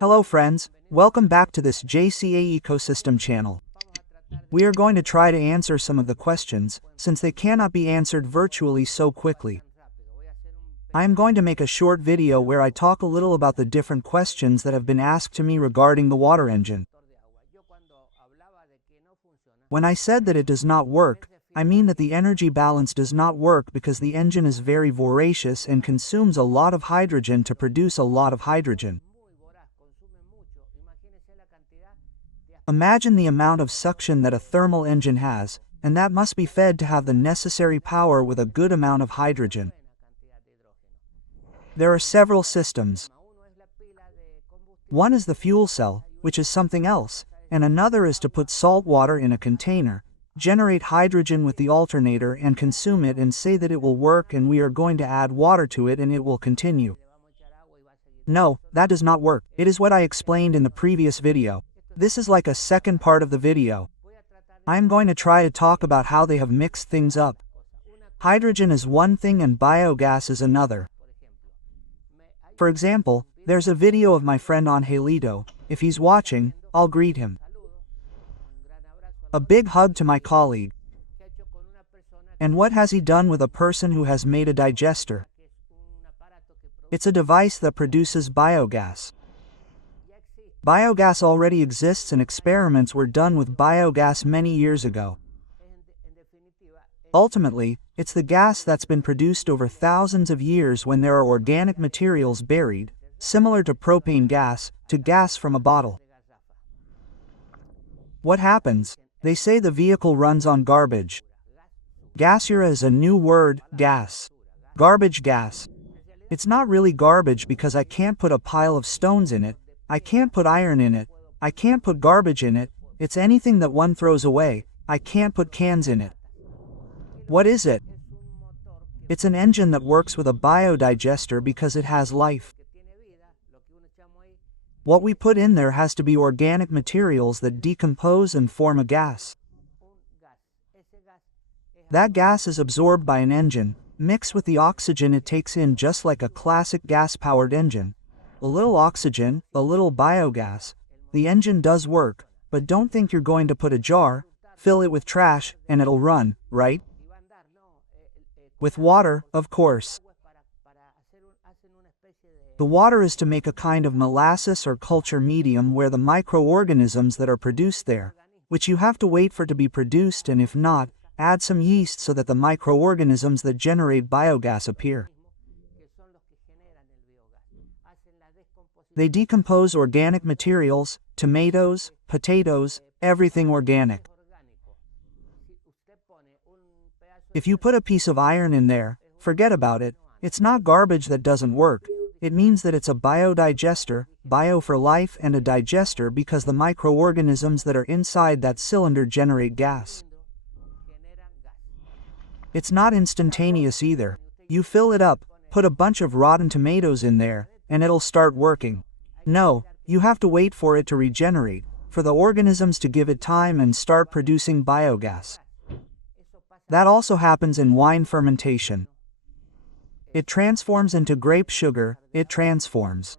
Hello friends, welcome back to this JCA Ecosystem channel. We are going to try to answer some of the questions, since they cannot be answered virtually so quickly. I am going to make a short video where I talk a little about the different questions that have been asked to me regarding the water engine. When I said that it does not work, I mean that the energy balance does not work because the engine is very voracious and consumes a lot of hydrogen to produce a lot of hydrogen. Imagine the amount of suction that a thermal engine has, and that must be fed to have the necessary power with a good amount of hydrogen. There are several systems. One is the fuel cell, which is something else, and another is to put salt water in a container, generate hydrogen with the alternator and consume it and say that it will work and we are going to add water to it and it will continue. No, that does not work. It is what I explained in the previous video. This is like a second part of the video. I am going to try to talk about how they have mixed things up. Hydrogen is one thing and biogas is another. For example, there's a video of my friend Angelito. If he's watching, I'll greet him. A big hug to my colleague. And what has he done with a person who has made a digester? It's a device that produces biogas. Biogas already exists and experiments were done with biogas many years ago. Ultimately, it's the gas that's been produced over thousands of years when there are organic materials buried, similar to propane gas, to gas from a bottle. What happens? They say the vehicle runs on garbage. Gasura is a new word, gas. Garbage gas. It's not really garbage because I can't put a pile of stones in it, I can't put iron in it, I can't put garbage in it, it's anything that one throws away, I can't put cans in it. What is it? It's an engine that works with a biodigester because it has life. What we put in there has to be organic materials that decompose and form a gas. That gas is absorbed by an engine, mixed with the oxygen it takes in just like a classic gas-powered engine. A little oxygen, a little biogas. The engine does work, but don't think you're going to put a jar, fill it with trash, and it'll run, right? With water, of course. The water is to make a kind of molasses or culture medium where the microorganisms that are produced there, which you have to wait for to be produced, and if not, add some yeast so that the microorganisms that generate biogas appear. They decompose organic materials, tomatoes, potatoes, everything organic. If you put a piece of iron in there, forget about it, it's not garbage that doesn't work, it means that it's a biodigester, bio for life and a digester because the microorganisms that are inside that cylinder generate gas. It's not instantaneous either. You fill it up, put a bunch of rotten tomatoes in there, and it'll start working. No, you have to wait for it to regenerate, for the organisms to give it time and start producing biogas. That also happens in wine fermentation. It transforms into grape sugar, it transforms.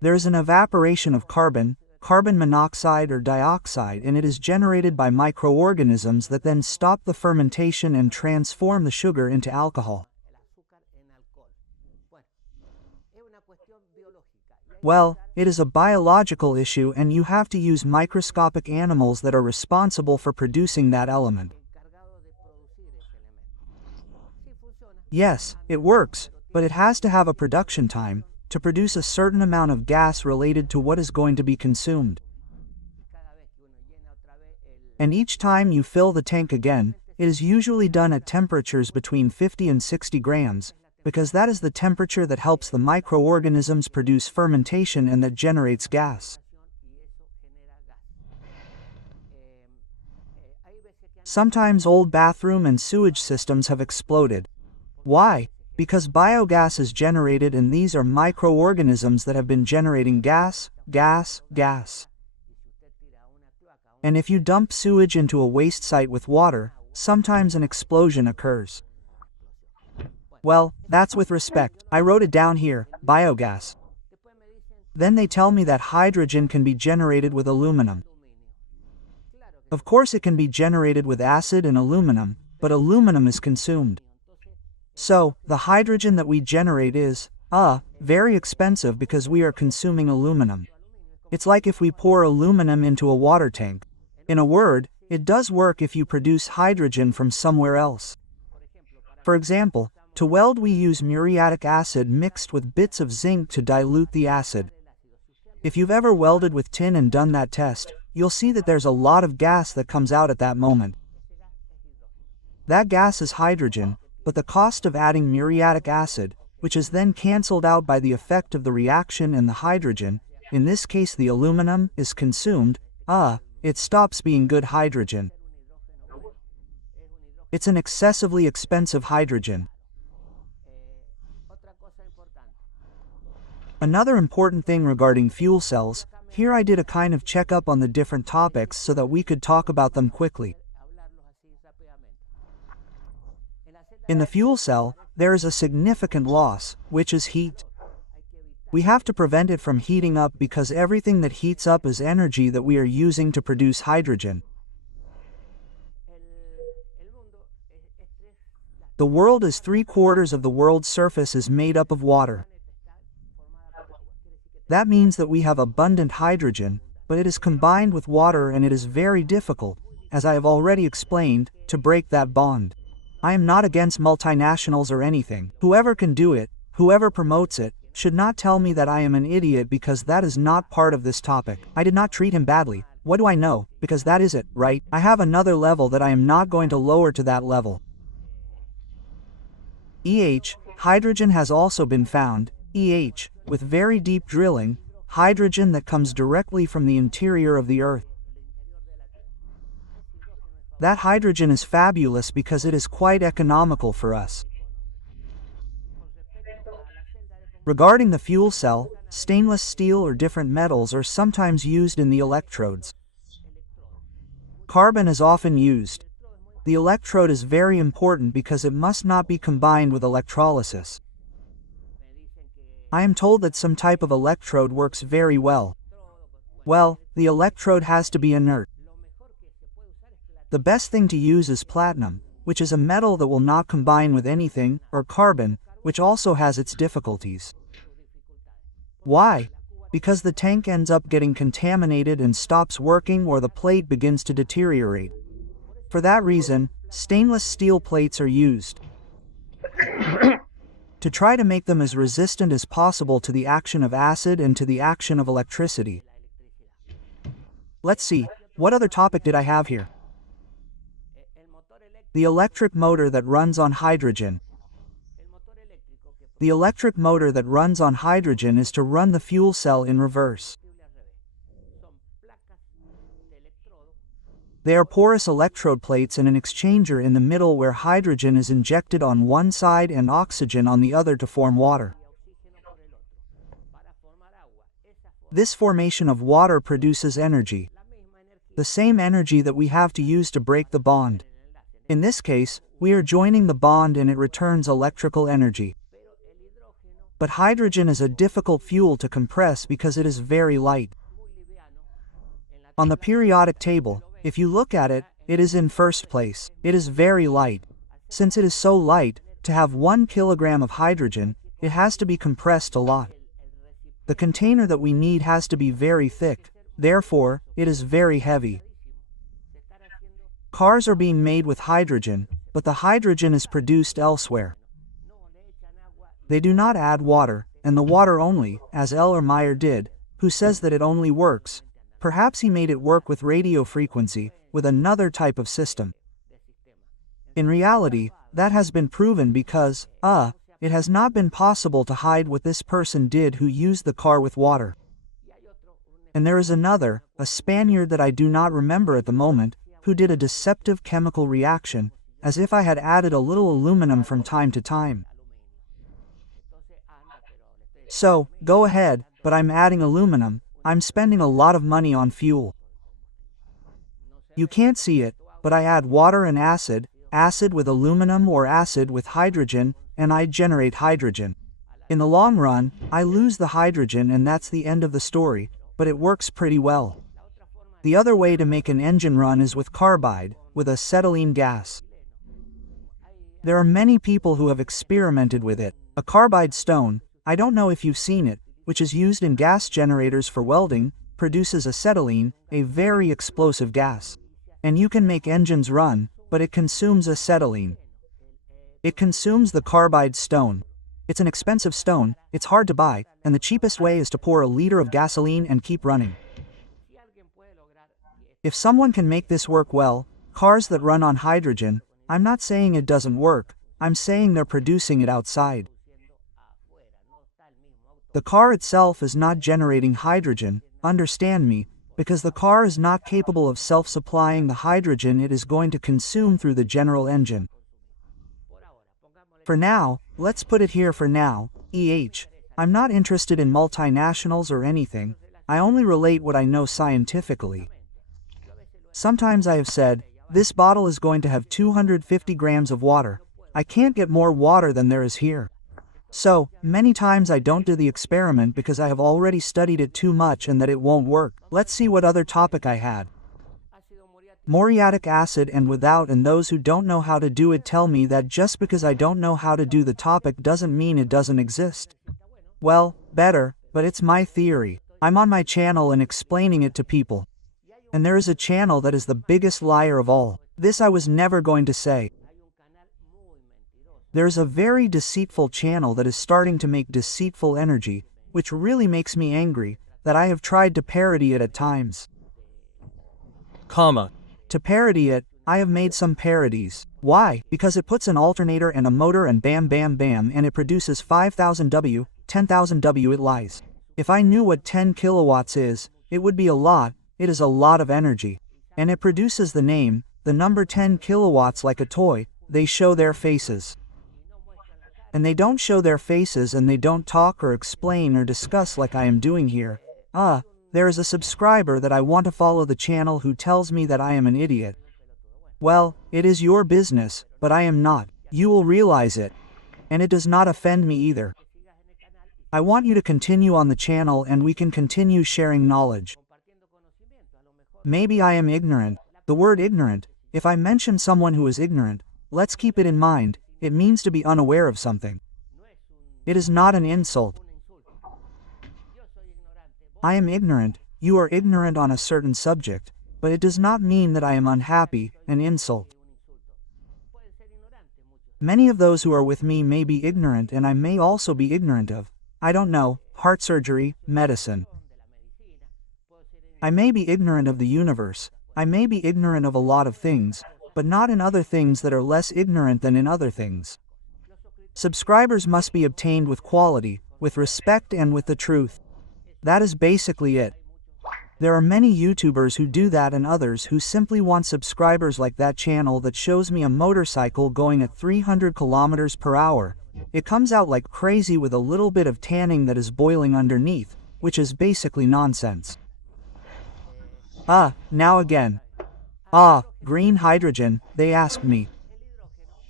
There's an evaporation of carbon monoxide or dioxide, and it is generated by microorganisms that then stop the fermentation and transform the sugar into alcohol. Well, it is a biological issue and you have to use microscopic animals that are responsible for producing that element. Yes, it works, but it has to have a production time, to produce a certain amount of gas related to what is going to be consumed. And each time you fill the tank again, it is usually done at temperatures between 50 and 60 grams, because that is the temperature that helps the microorganisms produce fermentation and that generates gas. Sometimes old bathroom and sewage systems have exploded. Why? Because biogas is generated and these are microorganisms that have been generating gas. And if you dump sewage into a waste site with water, sometimes an explosion occurs. Well, that's with respect. I wrote it down here, biogas. Then they tell me that hydrogen can be generated with aluminum. Of course it can be generated with acid and aluminum, but aluminum is consumed. So, the hydrogen that we generate is, very expensive because we are consuming aluminum. It's like if we pour aluminum into a water tank. In a word, it does work if you produce hydrogen from somewhere else. For example, to weld we use muriatic acid mixed with bits of zinc to dilute the acid. If you've ever welded with tin and done that test, you'll see that there's a lot of gas that comes out at that moment. That gas is hydrogen, but the cost of adding muriatic acid, which is then cancelled out by the effect of the reaction and the hydrogen, in this case the aluminum, is consumed, it stops being good hydrogen. It's an excessively expensive hydrogen. Another important thing regarding fuel cells, here I did a kind of checkup on the different topics so that we could talk about them quickly. In the fuel cell, there is a significant loss, which is heat. We have to prevent it from heating up because everything that heats up is energy that we are using to produce hydrogen. The world is 3/4 of the world's surface is made up of water. That means that we have abundant hydrogen, but it is combined with water and it is very difficult, as I have already explained, to break that bond. I am not against multinationals or anything. Whoever can do it, whoever promotes it, should not tell me that I am an idiot because that is not part of this topic. I did not treat him badly. What do I know? Because that is it, right? I have another level that I am not going to lower to that level. Hydrogen has also been found, with very deep drilling, hydrogen that comes directly from the interior of the Earth. That hydrogen is fabulous because it is quite economical for us. Regarding the fuel cell, stainless steel or different metals are sometimes used in the electrodes. Carbon is often used. The electrode is very important because it must not be combined with electrolysis. I am told that some type of electrode works very well. Well, the electrode has to be inert. The best thing to use is platinum, which is a metal that will not combine with anything, or carbon, which also has its difficulties. Why? Because the tank ends up getting contaminated and stops working or the plate begins to deteriorate. For that reason, stainless steel plates are used to try to make them as resistant as possible to the action of acid and to the action of electricity. Let's see, what other topic did I have here? The electric motor that runs on hydrogen. The electric motor that runs on hydrogen is to run the fuel cell in reverse. They are porous electrode plates and an exchanger in the middle where hydrogen is injected on one side and oxygen on the other to form water. This formation of water produces energy. The same energy that we have to use to break the bond. In this case, we are joining the bond and it returns electrical energy. But hydrogen is a difficult fuel to compress because it is very light. On the periodic table, if you look at it, it is in first place. It is very light. Since it is so light, to have 1 kilogram of hydrogen, it has to be compressed a lot. The container that we need has to be very thick, therefore, it is very heavy. Cars are being made with hydrogen, but the hydrogen is produced elsewhere. They do not add water, and the water only, as L. Meyer did, who says that it only works. Perhaps he made it work with radio frequency, with another type of system. In reality, that has been proven because, it has not been possible to hide what this person did who used the car with water. And there is another, a Spaniard that I do not remember at the moment, who did a deceptive chemical reaction, as if I had added a little aluminum from time to time. So, go ahead, but I'm adding aluminum, I'm spending a lot of money on fuel. You can't see it, but I add water and acid with aluminum or acid with hydrogen, and I generate hydrogen. In the long run, I lose the hydrogen and that's the end of the story, but it works pretty well. The other way to make an engine run is with carbide, with acetylene gas. There are many people who have experimented with it. A carbide stone, I don't know if you've seen it, which is used in gas generators for welding, produces acetylene, a very explosive gas. And you can make engines run, but it consumes acetylene. It consumes the carbide stone. It's an expensive stone, it's hard to buy, and the cheapest way is to pour a liter of gasoline and keep running. If someone can make this work well, cars that run on hydrogen, I'm not saying it doesn't work, I'm saying they're producing it outside. The car itself is not generating hydrogen, understand me, because the car is not capable of self-supplying the hydrogen it is going to consume through the general engine. For now, let's put it here for now, I'm not interested in multinationals or anything, I only relate what I know scientifically. Sometimes I have said, this bottle is going to have 250 grams of water, I can't get more water than there is here. So, many times I don't do the experiment because I have already studied it too much and that it won't work. Let's see what other topic I had. Muriatic acid and without, and those who don't know how to do it tell me that just because I don't know how to do the topic doesn't mean it doesn't exist. Well, better, but it's my theory. I'm on my channel and explaining it to people. And there is a channel that is the biggest liar of all. This I was never going to say. There's a very deceitful channel that is starting to make deceitful energy, which really makes me angry, that I have tried to parody it at times. To parody it, I have made some parodies. Why? Because it puts an alternator and a motor and bam bam bam and it produces 5,000 W, 10,000 W it lies. If I knew what 10 kilowatts is, it would be a lot, it is a lot of energy. And it produces the name, the number 10 kilowatts like a toy, they show their faces. And they don't show their faces and they don't talk or explain or discuss like I am doing here. There is a subscriber that I want to follow the channel who tells me that I am an idiot. Well, it is your business, but I am not. You will realize it. And it does not offend me either. I want you to continue on the channel and we can continue sharing knowledge. Maybe I am ignorant. The word ignorant, if I mention someone who is ignorant, let's keep it in mind, it means to be unaware of something. It is not an insult. I am ignorant, you are ignorant on a certain subject, but it does not mean that I am unhappy, an insult. Many of those who are with me may be ignorant and I may also be ignorant of, I don't know, heart surgery, medicine. I may be ignorant of the universe, I may be ignorant of a lot of things, but not in other things that are less ignorant than in other things. Subscribers must be obtained with quality, with respect and with the truth. That is basically it. There are many YouTubers who do that and others who simply want subscribers like that channel that shows me a motorcycle going at 300 kilometers per hour. It comes out like crazy with a little bit of tanning that is boiling underneath, which is basically nonsense. Now again. Green hydrogen, they asked me.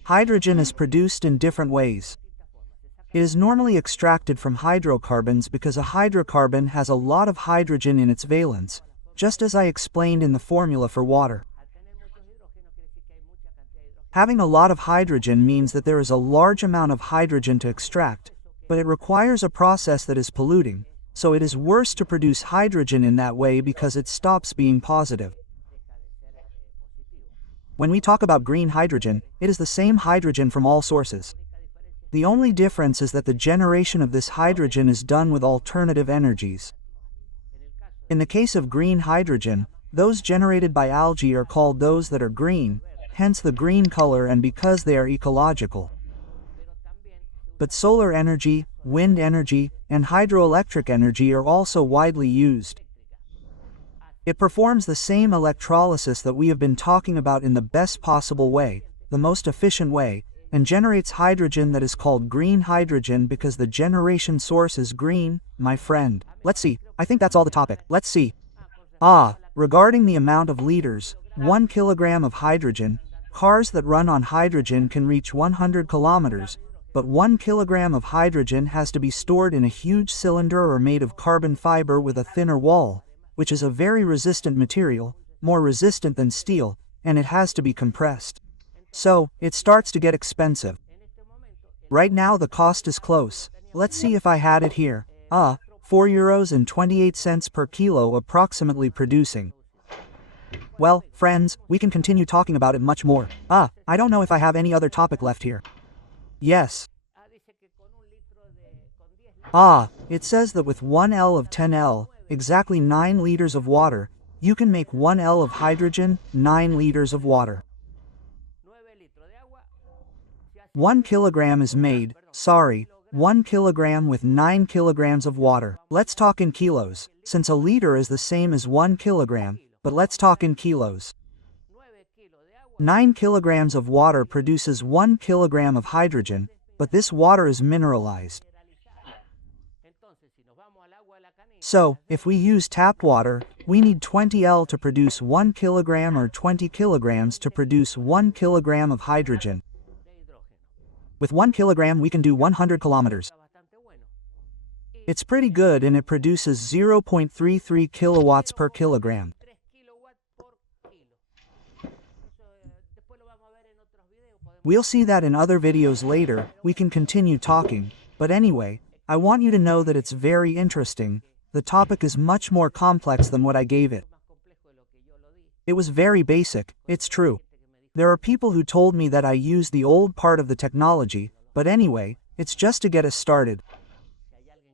Hydrogen is produced in different ways. It is normally extracted from hydrocarbons because a hydrocarbon has a lot of hydrogen in its valence, just as I explained in the formula for water. Having a lot of hydrogen means that there is a large amount of hydrogen to extract, but it requires a process that is polluting, so it is worse to produce hydrogen in that way because it stops being positive. When we talk about green hydrogen, it is the same hydrogen from all sources. The only difference is that the generation of this hydrogen is done with alternative energies. In the case of green hydrogen, those generated by algae are called those that are green, hence the green color and because they are ecological. But solar energy, wind energy, and hydroelectric energy are also widely used. It performs the same electrolysis that we have been talking about in the best possible way, the most efficient way, and generates hydrogen that is called green hydrogen because the generation source is green, my friend. Let's see, I think that's all the topic. Let's see. Regarding the amount of liters, 1 kilogram of hydrogen, cars that run on hydrogen can reach 100 kilometers, but 1 kilogram of hydrogen has to be stored in a huge cylinder or made of carbon fiber with a thinner wall, which is a very resistant material, more resistant than steel, and it has to be compressed. So, it starts to get expensive. Right now the cost is close. Let's see if I had it here. 4 euros and 28 cents per kilo approximately producing. Well, friends, we can continue talking about it much more. I don't know if I have any other topic left here. Yes. It says that with 1 L of 10 L, exactly 9 liters of water, you can make 1 L of hydrogen, 9 liters of water. 1 kilogram is made, 1 kilogram with 9 kilograms of water. Let's talk in kilos, since a liter is the same as 1 kilogram, but let's talk in kilos. 9 kilograms of water produces 1 kilogram of hydrogen, but this water is mineralized. So, if we use tap water, we need 20 L to produce 1 kilogram or 20 kilograms to produce 1 kilogram of hydrogen. With 1 kilogram we can do 100 kilometers. It's pretty good and it produces 0.33 kilowatts per kilogram. We'll see that in other videos later. We can continue talking, but anyway, I want you to know that it's very interesting. The topic is much more complex than what I gave it. It was very basic, it's true. There are people who told me that I used the old part of the technology, but anyway, it's just to get us started.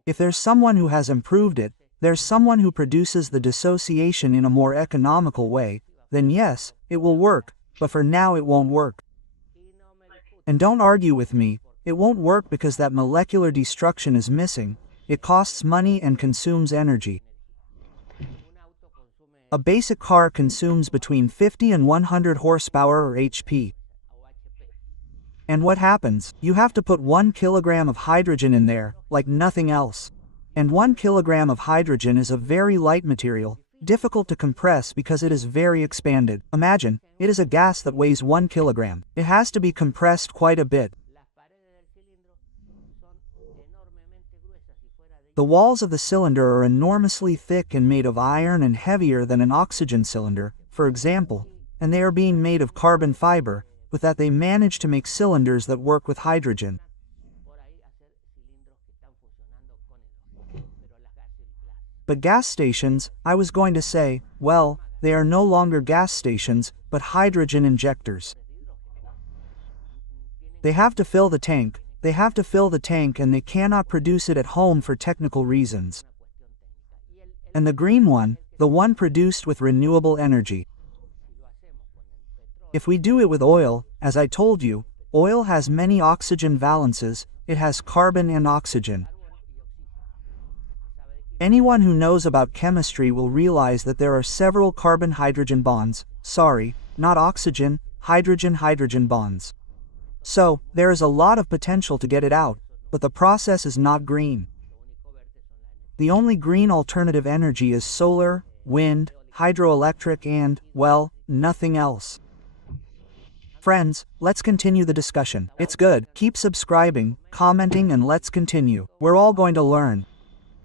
If there's someone who has improved it, there's someone who produces the dissociation in a more economical way, then yes, it will work, but for now it won't work. And don't argue with me, it won't work because that molecular destruction is missing, it costs money and consumes energy. A basic car consumes between 50 and 100 horsepower or HP. And what happens? You have to put 1 kilogram of hydrogen in there, like nothing else. And 1 kilogram of hydrogen is a very light material, difficult to compress because it is very expanded. Imagine, it is a gas that weighs 1 kilogram. It has to be compressed quite a bit. The walls of the cylinder are enormously thick and made of iron and heavier than an oxygen cylinder, for example, and they are being made of carbon fiber, with that they manage to make cylinders that work with hydrogen. But gas stations, I was going to say, well, they are no longer gas stations, but hydrogen injectors. They have to fill the tank. And they cannot produce it at home for technical reasons. And the green one, the one produced with renewable energy. If we do it with oil, as I told you, oil has many oxygen valences, it has carbon and oxygen. Anyone who knows about chemistry will realize that there are several carbon-hydrogen bonds, not oxygen, hydrogen-hydrogen bonds. So, there is a lot of potential to get it out, but the process is not green. The only green alternative energy is solar, wind, hydroelectric and, well, nothing else. Friends, let's continue the discussion. It's good. Keep subscribing, commenting and let's continue. We're all going to learn.